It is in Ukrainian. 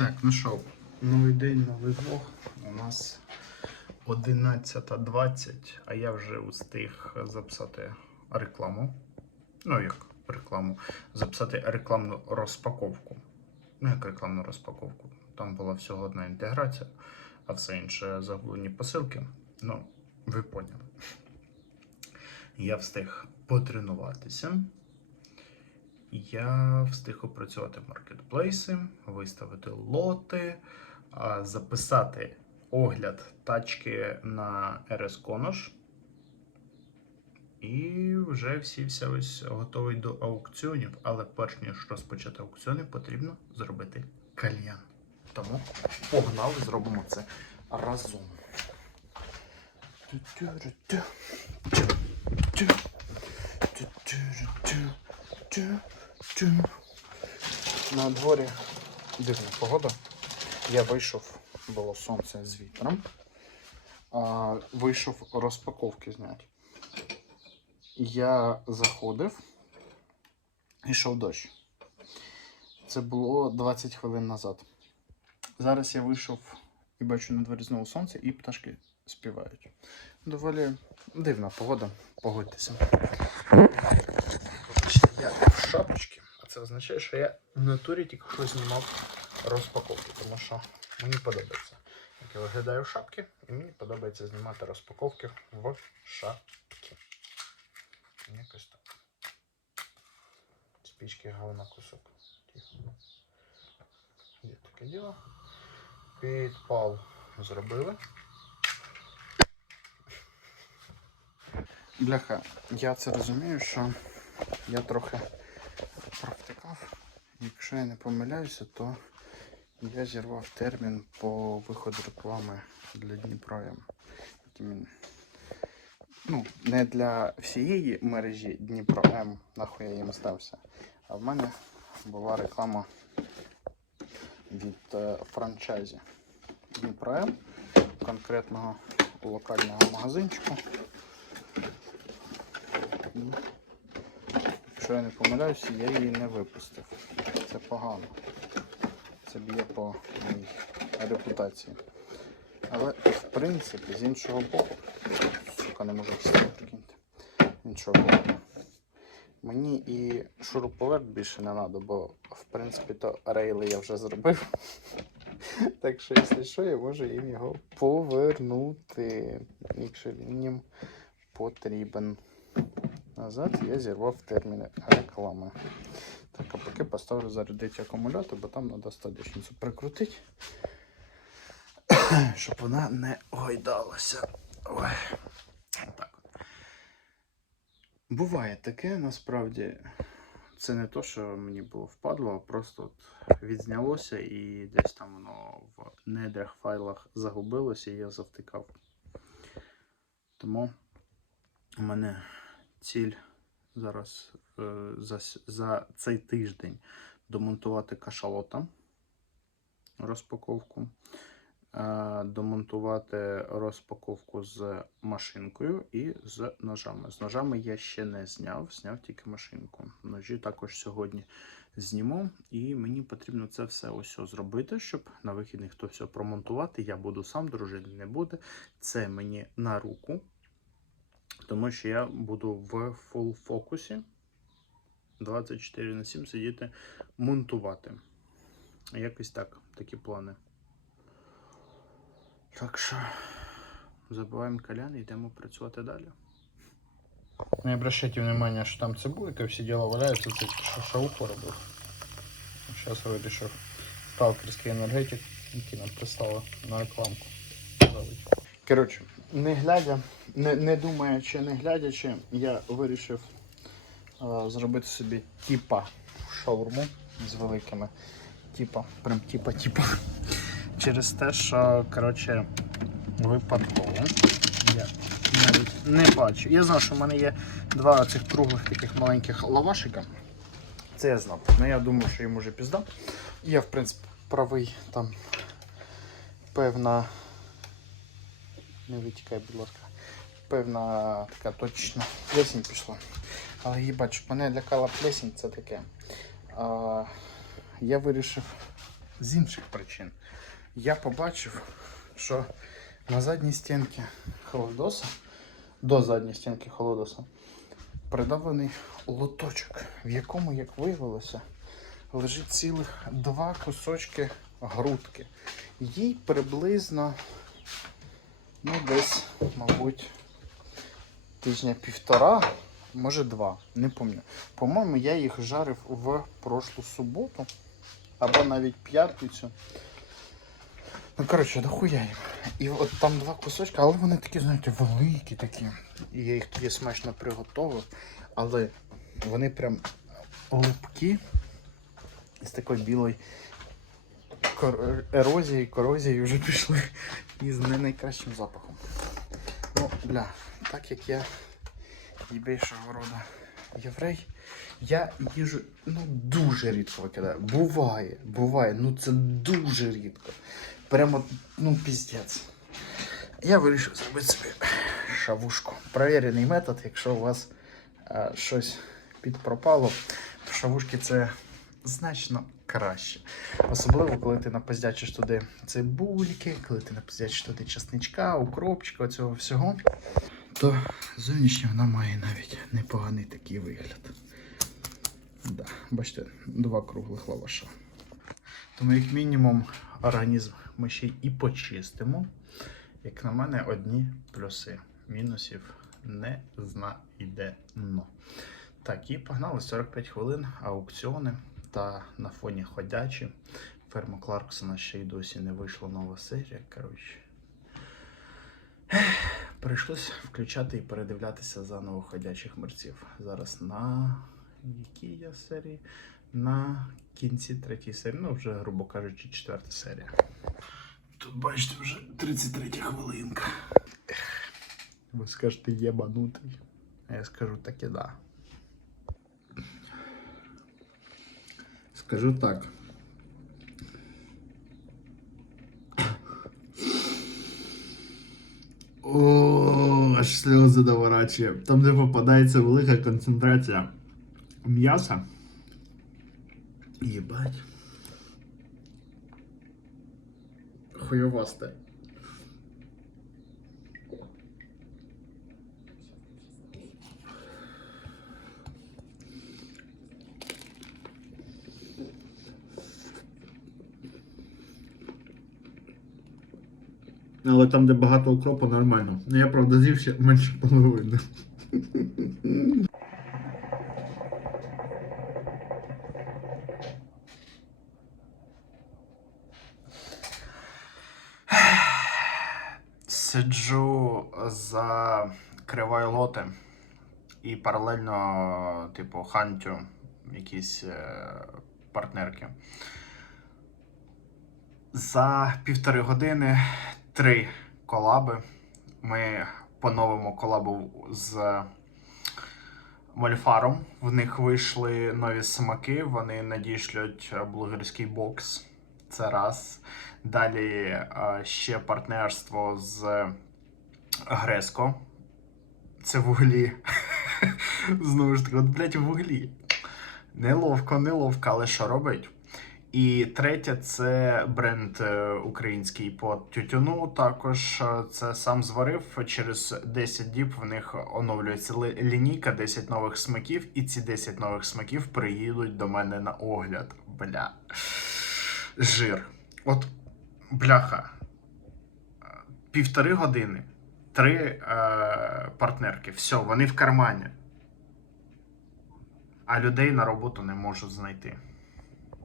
Так, ну що, новий день, новий влог. У нас 11.20, а я вже встиг записати рекламу. Ну, як рекламу, записати рекламну розпаковку. Ну, як рекламну розпаковку. Там була всього одна інтеграція, а все інше загублені посилки. Ну, ви поняли. Я встиг потренуватися. Я встиг опрацювати маркетплейси, виставити лоти, записати огляд тачки на RS Konosh. І вже всі ось готовий до аукціонів. Але перш ніж розпочати аукціони, потрібно зробити кальян. Тому погнали, зробимо це разом. Тю-тю-рю-тю. Тю. Дворі дивна погода. Я вийшов, було сонце з вітром. А, вийшов розпаковки зняти. Я заходив, йшов дощ. Це було 20 хвилин назад. Зараз я вийшов і бачу на дворі знову сонце, і пташки співають. Доволі дивна погода, погодьтеся. Я в шапочці, це означає, що я в натурі тільки що знімав розпаковки, тому що мені подобається, як я виглядаю в шапці, і мені подобається знімати розпаковки в шапці. Якось так. Спічки говна кусок. Є таке діло. Підпал зробили. Бляха, я це розумію, що я трохи провтикав. Якщо я не помиляюся, то я зірвав термін по виходу реклами для Дніпро М. Який він- Ну, не для всієї мережі Дніпро М, нахуй я їм здався. А в мене була реклама від е, франчайзі Дніпро М, конкретного локального магазинчику. Якщо я не помиляюся, я її не випустив. Це погано. Це б'є по моїй репутації. Але в принципі, з іншого боку, сука, не можу прикиньте. Іншого боку. Мені і шуруповерт більше не треба, бо в принципі то рейли я вже зробив. Так що, якщо що, я можу їм його повернути, якщо він їм потрібен. Назад я зірвав терміни реклами. Так, а поки поставлю зарядити акумулятор, бо там треба стадічницю прикрутити, щоб вона не гойдалася. Ой. Так. Буває таке, насправді. Це не то, що мені було впадло, а просто от відзнялося і десь там воно в недрах файлах загубилося і я завтикав. Тому у мене ціль зараз е, за, за цей тиждень домонтувати кашалота розпаковку, е, домонтувати розпаковку з машинкою і з ножами. З ножами я ще не зняв, зняв тільки машинку. Ножі також сьогодні зніму, і мені потрібно це все ось зробити, щоб на вихідних то все промонтувати. Я буду сам, дружини не буде. Це мені на руку тому що я буду в фул фокусі 24 на 7 сидіти монтувати. Якось так, такі плани. Так що забуваємо калян і йдемо працювати далі. Не обращайте внимания, що там цибулька, всі діла валяються, це шауху робив. Зараз вирішив сталкерський енергетик, який нам прислали на рекламку. Коротше, не глядя, не, не думаючи, не глядячи, я вирішив е, зробити собі типа шаурму з великими. Типа, прям типа. Через те, що, коротше, випадково. Я навіть не бачу. Я знав, що в мене є два цих круглих таких маленьких лавашика. Це я знав. Ну я думав, що йому вже пізда. Я, в принципі, правий там певна. Не витікай, будь ласка. Певна така точна плесень пішла. Але їбать, щоб мене лякала плесень, це таке. А, я вирішив з інших причин. Я побачив, що на задній стінці холодоса, до задньої стінки холодоса, придавлений лоточок, в якому, як виявилося, лежить цілих два кусочки грудки. Їй приблизно, ну, десь, мабуть, тижня півтора, може два, не пам'ятаю. По-моєму, я їх жарив в прошлу суботу або навіть п'ятницю. Ну, коротше, дохуя їм. І от там два кусочки, але вони такі, знаєте, великі такі. І я їх тоді смачно приготував. Але вони прям липкі з такою білою кор- ерозією, корозією вже пішли і з не найкращим запахом. Ну, бля, так як я їбейшого роду єврей, я їжу ну, дуже рідко викидаю. Буває, буває, ну це дуже рідко. Прямо, ну, піздець. Я вирішив зробити собі шавушку. Провірений метод, якщо у вас е, щось підпропало, то шавушки це значно краще. Особливо, коли ти напиздячиш туди цибульки, коли ти напиздячиш туди часничка, укропчика, цього всього, то зовнішньо вона має навіть непоганий такий вигляд. Да, бачите, два круглих лаваша. Тому, як мінімум, організм ми ще і почистимо. Як на мене, одні плюси. Мінусів не знайдено. Так, і погнали 45 хвилин аукціони та на фоні ходячі. Ферма Кларксона ще й досі не вийшла нова серія. Коротше. Прийшлось включати і передивлятися заново ходячих мерців. Зараз на якій я серії? На кінці третьої серії, ну вже, грубо кажучи, четверта серія. Тут бачите вже 33 хвилинка. Ви скажете єбанутий. А я скажу таки да. Скажу так. Аж сльози доворачує. Там, де попадається велика концентрація м'яса. Єбать. Хуйовасте. Але там, де багато укропу, нормально. Ну я правда з'їв ще менше половини. Сиджу за кривою лоти і паралельно, типу, хантю якісь е, партнерки. За півтори години три колаби. Ми поновимо колабу з Мольфаром. В них вийшли нові смаки. Вони надішлють блогерський бокс. Це раз. Далі е, ще партнерство з Греско. Це вуглі. Знову ж таки, от, блядь, вуглі. Неловко, неловко, але що робить? І третє це бренд е, український по тютюну. Також е, це сам зварив. Через 10 діб в них оновлюється лінійка, 10 нових смаків, і ці 10 нових смаків приїдуть до мене на огляд. Бля. Жир. От, бляха. Півтори години, три е, партнерки. Все, вони в кармані. А людей на роботу не можуть знайти.